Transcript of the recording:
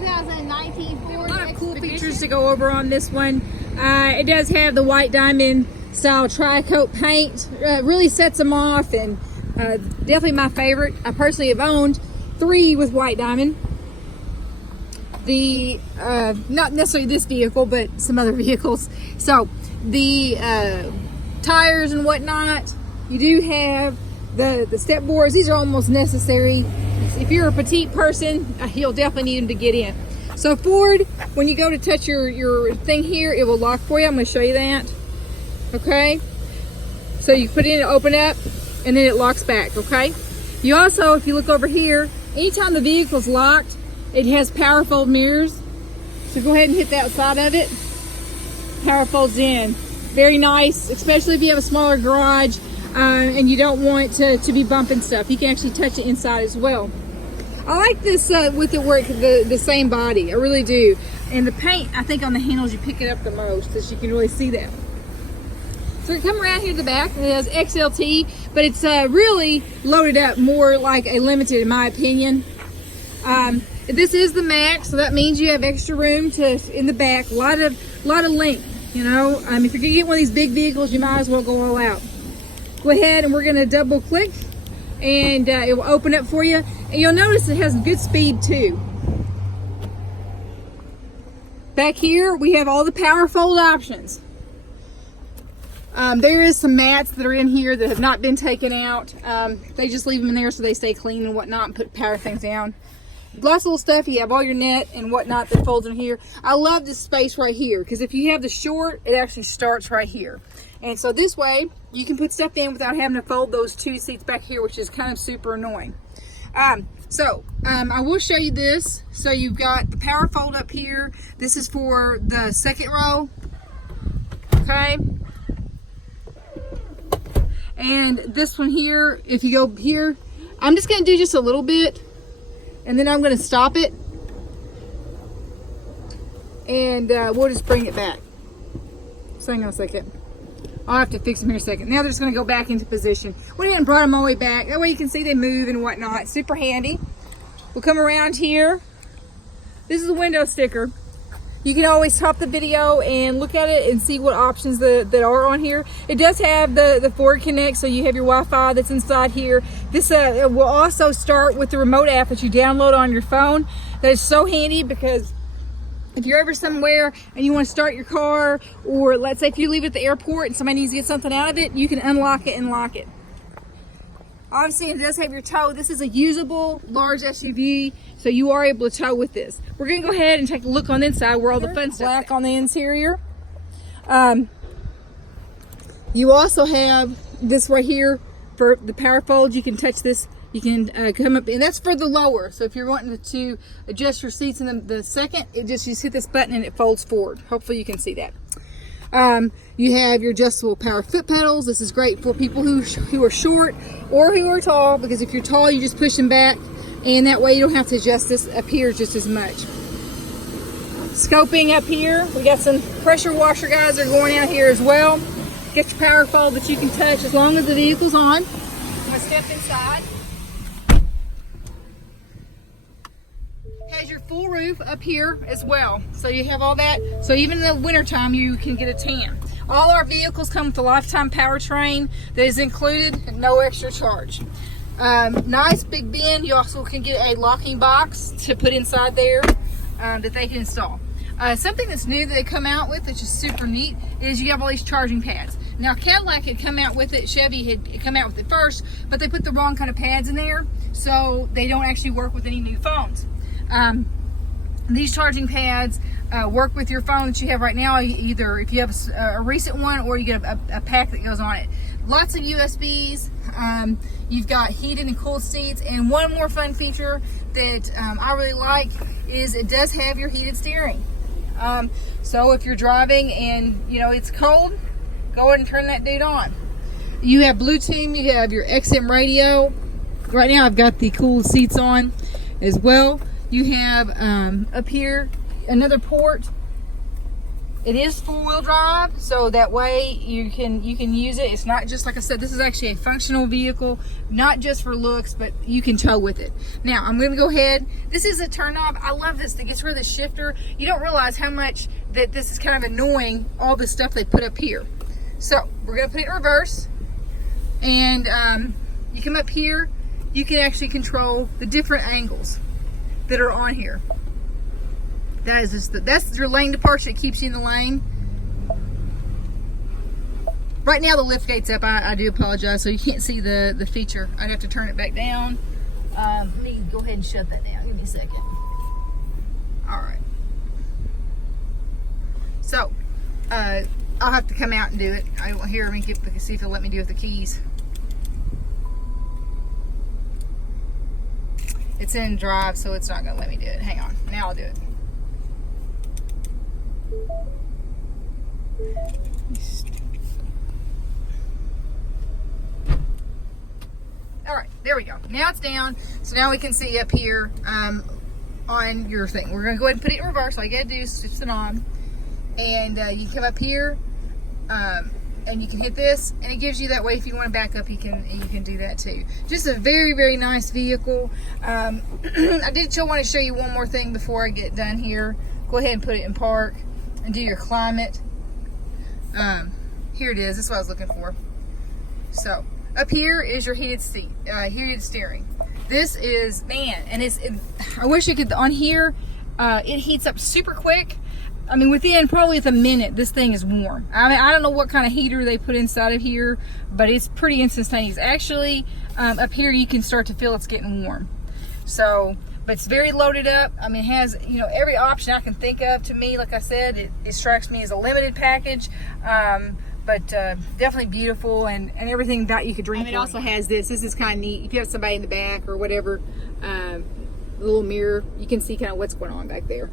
2019 Ford A lot of cool Expedition. features to go over on this one. It does have the white diamond style tri-coat paint. Really sets them off, and definitely my favorite. I personally have owned 3 with white diamond. The not necessarily this vehicle, but some other vehicles. So the tires and whatnot, you do have the step boards. These are almost necessary. If you're a petite person, you'll definitely need them to get in. So Ford, when you go to touch your thing here, it will lock for you. I'm going to show you that. Okay, so you put it in, open up, and then it locks back. Okay, you also, if you look over here, anytime the vehicle's locked, it has power fold mirrors. So go ahead and hit that side of it. Power folds in. Very nice, especially if you have a smaller garage and you don't want to be bumping stuff. You can actually touch it inside as well. I like this with it work the same body. I really do. And the paint, I think on the handles you pick it up the most, because you can really see that. So we come around here to the back. It has XLT, but it's really loaded up more like a limited, in my opinion. This is the Max, so that means you have extra room in the back. A lot of length, you know. If you're gonna get one of these big vehicles, you might as well go all out. Go ahead, and we're gonna double click, and it will open up for you. And you'll notice it has good speed too. Back here, we have all the power fold options. There is some mats that are in here that have not been taken out. They just leave them in there so they stay clean and whatnot, and put power things down. Lots of little stuff. You have all your net and whatnot that folds in here. I love this space right here, because if you have the short, it actually starts right here. And so this way, you can put stuff in without having to fold those 2 seats back here, which is kind of super annoying. I will show you this. So you've got the power fold up here. This is for the second row. Okay. And this one here, if you go here, I'm just going to do just a little bit, and then I'm going to stop it, and we'll just bring it back. So hang on a second. I'll have to fix them here in a second. Now they're just going to go back into position. Went ahead and brought them all the way back. That way you can see they move and whatnot. Super handy. We'll come around here. This is a window sticker. You can always stop the video and look at it and see what options that are on here. It does have the Ford Connect, so you have your Wi-Fi that's inside here. This will also start with the remote app that you download on your phone. That is so handy, because if you're ever somewhere and you want to start your car, or let's say if you leave it at the airport and somebody needs to get something out of it, you can unlock it and lock it. Obviously, it does have your tow. This is a usable large SUV, so you are able to tow with this. We're going to go ahead and take a look on the inside where all the fun stuff is. Black on the interior. You also have this right here for the power fold. You can touch this. You can come up, and that's for the lower. So if you're wanting to adjust your seats in the second, you just hit this button and it folds forward. Hopefully you can see that. You have your adjustable power foot pedals. This is great for people who are short or who are tall, because if you're tall, you just push them back, and that way you don't have to adjust this up here just as much. Scoping up here, we got some pressure washer guys that are going out here as well. Get your power fold that you can touch as long as the vehicle's on. I'm gonna step inside. Has your full roof up here as well, so you have all that, so even in the winter time you can get a tan. All our vehicles come with a lifetime powertrain that is included at no extra charge. Nice big bin. You also can get a locking box to put inside there that they can install. Something that's new that they come out with, which is super neat, is you have all these charging pads. Now Cadillac had come out with it, Chevy had come out with it first, but they put the wrong kind of pads in there, so they don't actually work with any new phones. These charging pads work with your phone that you have right now, either if you have a recent one, or you get a pack that goes on it. Lots of USBs. You've got heated and cooled seats, and one more fun feature that I really like is it does have your heated steering. So if you're driving and it's cold, go ahead and turn that dude on. You have Bluetooth, you have your XM radio. Right now I've got the cooled seats on as well. You have up here another port It is 4-wheel drive, so that way you can use it. It's not just, like I said, this is actually a functional vehicle, not just for looks, but you can tow with it. Now, I'm going to go ahead. This is a turn knob. I love this. It gets rid of the shifter. You don't realize how much that this is kind of annoying, all the stuff they put up here. So, we're going to put it in reverse. And you come up here, you can actually control the different angles that are on here. That is just that's your lane departure that keeps you in the lane. Right now the lift gate's up. I do apologize, so you can't see the feature. I'd have to turn it back down. Let me go ahead and shut that down. Give me a second. All right. So, I'll have to come out and do it. I won't hear me. See if he'll let me do it with the keys. It's in drive, so it's not going to let me do it. Hang on. Now I'll do it. All right, there we go. Now it's down, so now we can see up here on your thing. We're gonna go ahead and put it in reverse. All you gotta do is switch the knob, and you come up here, and you can hit this, and it gives you that way. If you want to back up, you can do that too. Just a very, very nice vehicle. I did want to show you one more thing before I get done here. Go ahead and put it in park and do your climate. Here it is. This is what I was looking for. So up here is your heated seat, heated steering. This is, man, and I wish it could, on here, it heats up super quick. I mean, probably with a minute, this thing is warm. I mean, I don't know what kind of heater they put inside of here, but it's pretty instantaneous. Actually, up here you can start to feel it's getting warm. So, but it's very loaded up. I mean, it has, every option I can think of. To me, like I said, it strikes me as a limited package. But definitely beautiful, and everything about you could dream. It also has this. This is kind of neat. If you have somebody in the back or whatever, a little mirror, you can see kind of what's going on back there.